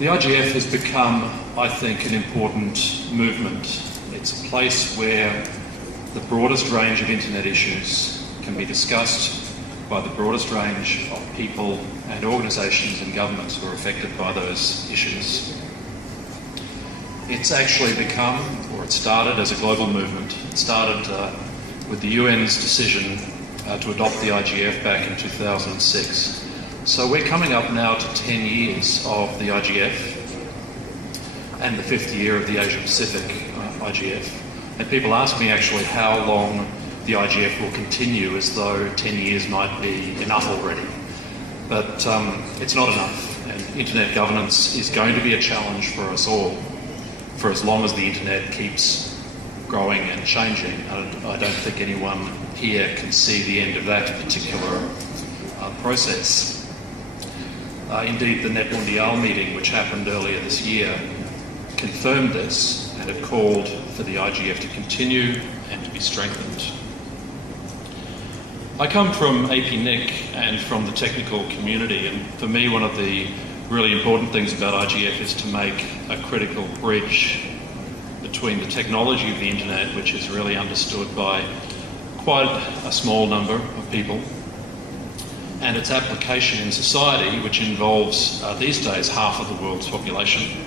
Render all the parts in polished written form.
The IGF has become, I think, an important movement. It's a place where the broadest range of internet issues can be discussed by the broadest range of people and organisations and governments who are affected by those issues. It's actually become, or it started as a global movement. It started with the UN's decision to adopt the IGF back in 2006. So we're coming up now to 10 years of the IGF and the 5th year of the Asia Pacific IGF. And people ask me actually how long the IGF will continue, as though 10 years might be enough already. But it's not enough, and internet governance is going to be a challenge for us all for as long as the internet keeps growing and changing. And I don't think anyone here can see the end of that particular process. Indeed, the Net Mundial meeting, which happened earlier this year, confirmed this, and it called for the IGF to continue and to be strengthened. I come from APNIC and from the technical community, and for me one of the really important things about IGF is to make a critical bridge between the technology of the internet, which is really understood by quite a small number of people, and its application in society, which involves these days half of the world's population.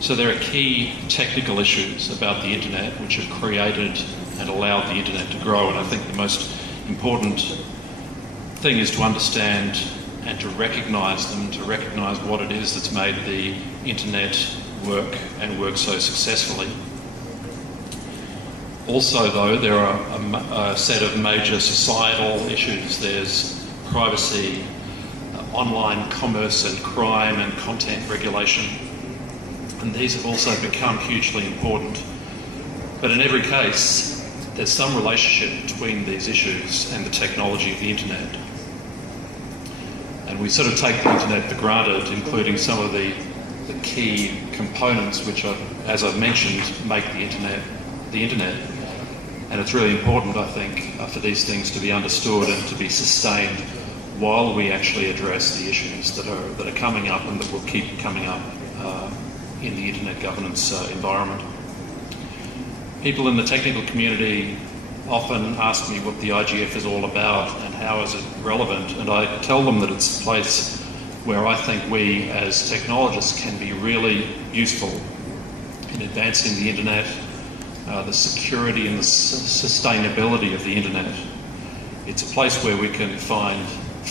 So there are key technical issues about the internet which have created and allowed the internet to grow, and I think the most important thing is to understand and to recognise them, to recognise what it is that's made the internet work and work so successfully. Also though, there are a set of major societal issues. There's privacy, online commerce and crime and content regulation, and these have also become hugely important. But in every case, there's some relationship between these issues and the technology of the internet. And we sort of take the internet for granted, including some of the key components which are, as I've mentioned, make the internet. And it's really important, I think, for these things to be understood and to be sustained while we actually address the issues that are coming up and that will keep coming up in the internet governance environment. People in the technical community often ask me what the IGF is all about and how is it relevant, and I tell them that it's a place where I think we as technologists can be really useful in advancing the internet, the security and the sustainability of the internet. It's a place where we can find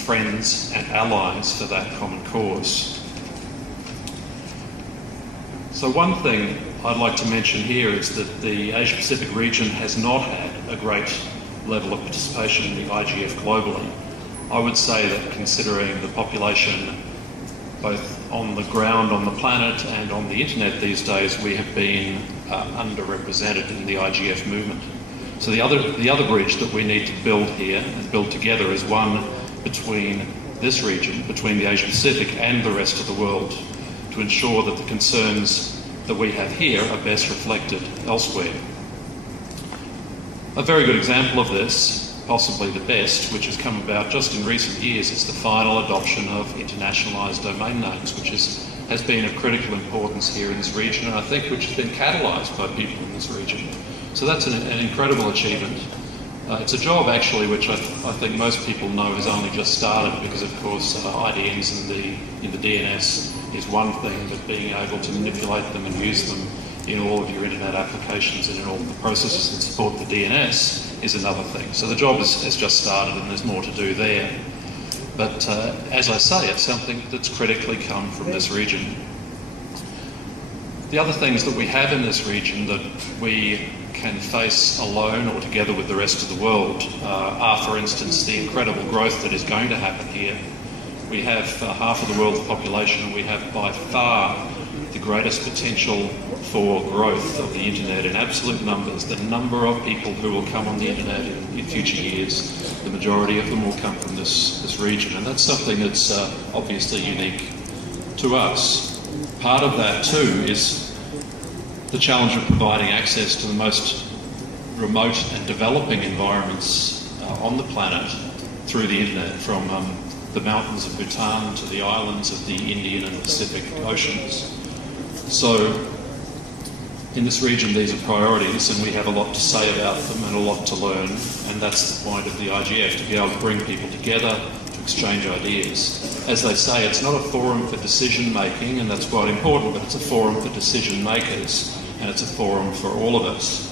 friends and allies for that common cause. So one thing I'd like to mention here is that the Asia Pacific region has not had a great level of participation in the IGF globally. I would say that considering the population both on the ground on the planet and on the internet these days, we have been underrepresented in the IGF movement. So the other bridge that we need to build here and build together is one between this region, between the Asia Pacific and the rest of the world, to ensure that the concerns that we have here are best reflected elsewhere. A very good example of this, possibly the best, which has come about just in recent years, is the final adoption of internationalised domain names, which has been of critical importance here in this region, and I think which has been catalysed by people in this region. So that's an incredible achievement. It's a job actually which I think most people know has only just started, because of course IDNs in the DNS is one thing, but being able to manipulate them and use them in all of your internet applications and in all the processes that support the DNS is another thing. So the job has just started and there's more to do there. But as I say, it's something that's critically come from this region. The other things that we have in this region that we can face alone or together with the rest of the world are, for instance, the incredible growth that is going to happen here. We have half of the world's population, and we have by far the greatest potential for growth of the internet in absolute numbers. The number of people who will come on the internet in future years, the majority of them will come from this region, and that's something that's obviously unique to us. Part of that too is the challenge of providing access to the most remote and developing environments on the planet through the internet, from the mountains of Bhutan to the islands of the Indian and Pacific Oceans. So in this region, these are priorities, and we have a lot to say about them and a lot to learn, and that's the point of the IGF, to be able to bring people together, to exchange ideas. As they say, it's not a forum for decision making, and that's quite important, but it's a forum for decision makers, and it's a forum for all of us.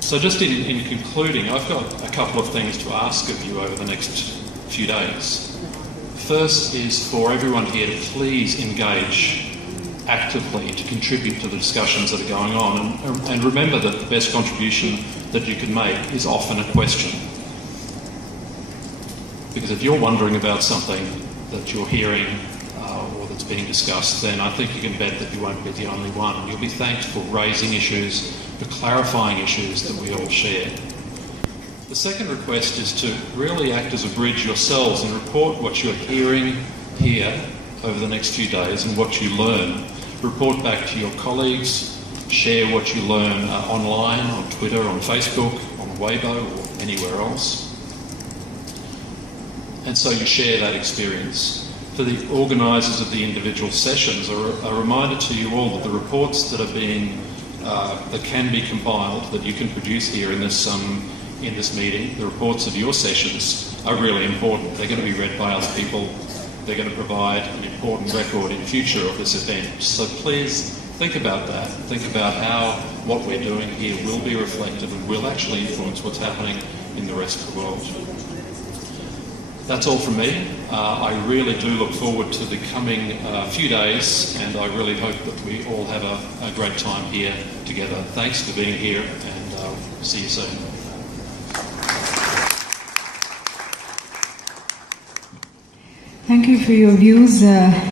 So just in concluding, I've got a couple of things to ask of you over the next few days. First is for everyone here to please engage actively to contribute to the discussions that are going on, and remember that the best contribution that you can make is often a question. Because if you're wondering about something that you're hearing or that's being discussed, then I think you can bet that you won't be the only one. You'll be thanked for raising issues, for clarifying issues that we all share. The second request is to really act as a bridge yourselves and report what you're hearing here over the next few days and what you learn. Report back to your colleagues, share what you learn online, on Twitter, on Facebook, on Weibo, or anywhere else. And so you share that experience. For the organisers of the individual sessions, a reminder to you all that the reports that are being, that can be compiled, that you can produce here in this meeting, the reports of your sessions are really important. They're going to be read by other people. They're going to provide an important record in future of this event. So please think about that. Think about how what we're doing here will be reflected and will actually influence what's happening in the rest of the world. That's all from me. I really do look forward to the coming few days, and I really hope that we all have a great time here together. Thanks for being here, and see you soon. Thank you for your views.